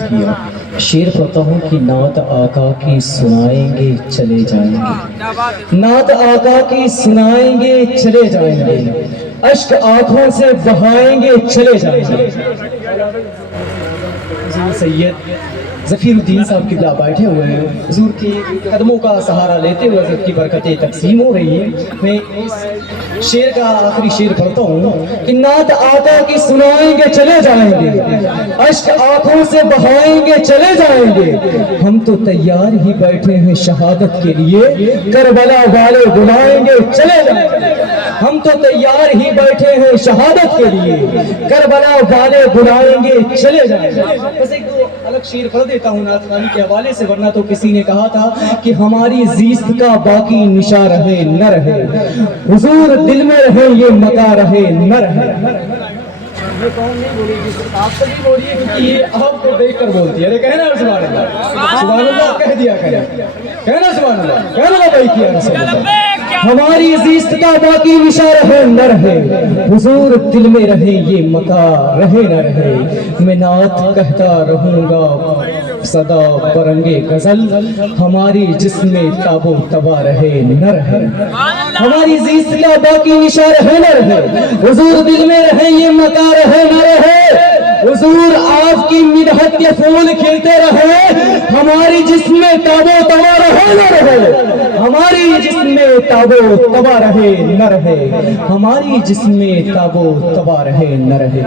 کیا۔ شعر پڑھتا ہوں کہ نعت آقا کی سنائیں گے چلے جائیں گے، نعت آقا کی سنائیں گے چلے جائیں گے، اشک آنکھوں سے بہائیں گے چلے جائیں گے۔ سید ظفیر الدین صاحب قبلہ بیٹھے ہوئے ہیں، حضور کی قدموں کا سہارا لیتے ہوئے حضرت کی برکتیں تقسیم ہو رہی ہیں۔ میں اس شعر کا آخری شعر پڑھتا ہوں کہ نعت آقا کی سنائیں گے چلے جائیں گے، اشک آنکھوں سے بہائیں گے چلے جائیں گے، ہم تو تیار ہی بیٹھے ہیں شہادت کے لیے، کربلا والے بلائیں گے چلے جائیں گے۔ ہم تو تیار ہی بیٹھے ہیں شہادت کے لیے، کربلا والے بلائیں گے چلے جائیں گے۔ بس ایک دو الگ شعر پڑھ دیتا ہوں نعت خوانی کے حوالے سے، ورنہ تو کسی نے کہا تھا کہ ہماری زیست کا باقی نشاں رہے نہ رہے، حضور دل میں رہے یہ مکا رہے نہ رہے۔ یہ کون نہیں بولی جی، آپ سبھی بولیے کیونکہ یہ آپ کو دیکھ کر بولتی ہے۔ کہنا سبحان اللہ، سبحان اللہ کہہ دیا کریں، کہنا سبحان اللہ، کہنا بھائی کیا رسول اللہ۔ ہماری زیست کا باقی نشاں رہے نہ رہے، حضور دل میں رہے یہ مکا رہے نہ رہے، میں نعت کہتا رہوں گا صدا برنگے غزل، ہماری جسم میں تاب و تبا رہے نہ رہے، ہماری زیست کا باقی نشاں رہے نہ رہے، حضور دل میں رہے یہ مکا رہے نہ رہے، حضور آپ کی مدحت کے پھول کھلتے رہے، ہماری جسم میں تاب و تبا رہے نہ رہے، ہماری جسم میں تاب و تبا رہے نہ رہے، ہماری جسم میں تاب و تبا رہے نہ رہے۔